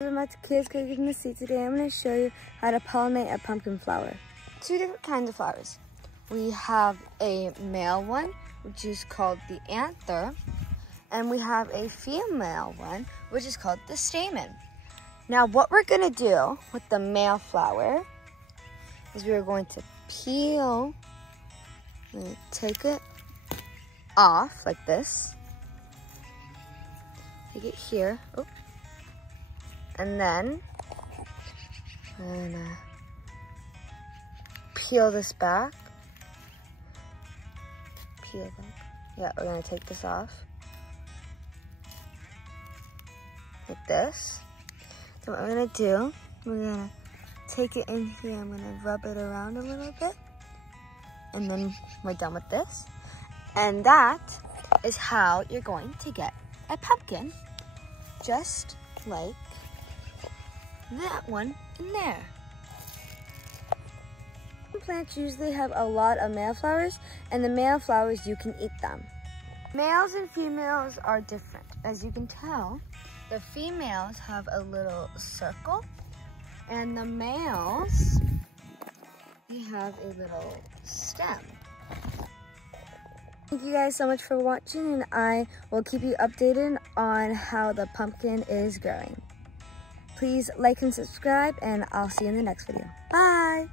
My kids cooking the seed today. I'm going to show you how to pollinate a pumpkin flower. Two different kinds of flowers. We have a male one, which is called the anther, and we have a female one, which is called the stamen. Now, what we're going to do with the male flower is we're going to peel, take it off like this. Take it here. Oops. And then I'm gonna peel this back. Peel back. Yeah, we're gonna take this off. Like this. So what we're gonna do, we're gonna take it in here. I'm gonna rub it around a little bit. And then we're done with this. And that is how you're going to get a pumpkin, just like that one in there. Plants usually have a lot of male flowers, and the male flowers, you can eat them. Males and females are different. As you can tell, the females have a little circle, and the males, they have a little stem. Thank you guys so much for watching, and I will keep you updated on how the pumpkin is growing. Please like and subscribe, and I'll see you in the next video. Bye!